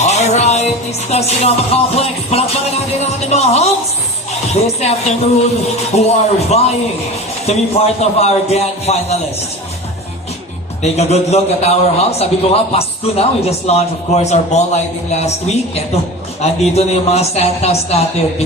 Alright, discussing Sonoma Complex, palakpakan natin ang ating mga Hunks this afternoon who are vying to be part of our grand finalists. Take a good look at our house. Sabi ko nga, Pasko na. We just launched, of course, our ball lighting last week. Ito, andito na yung mga stand house natin.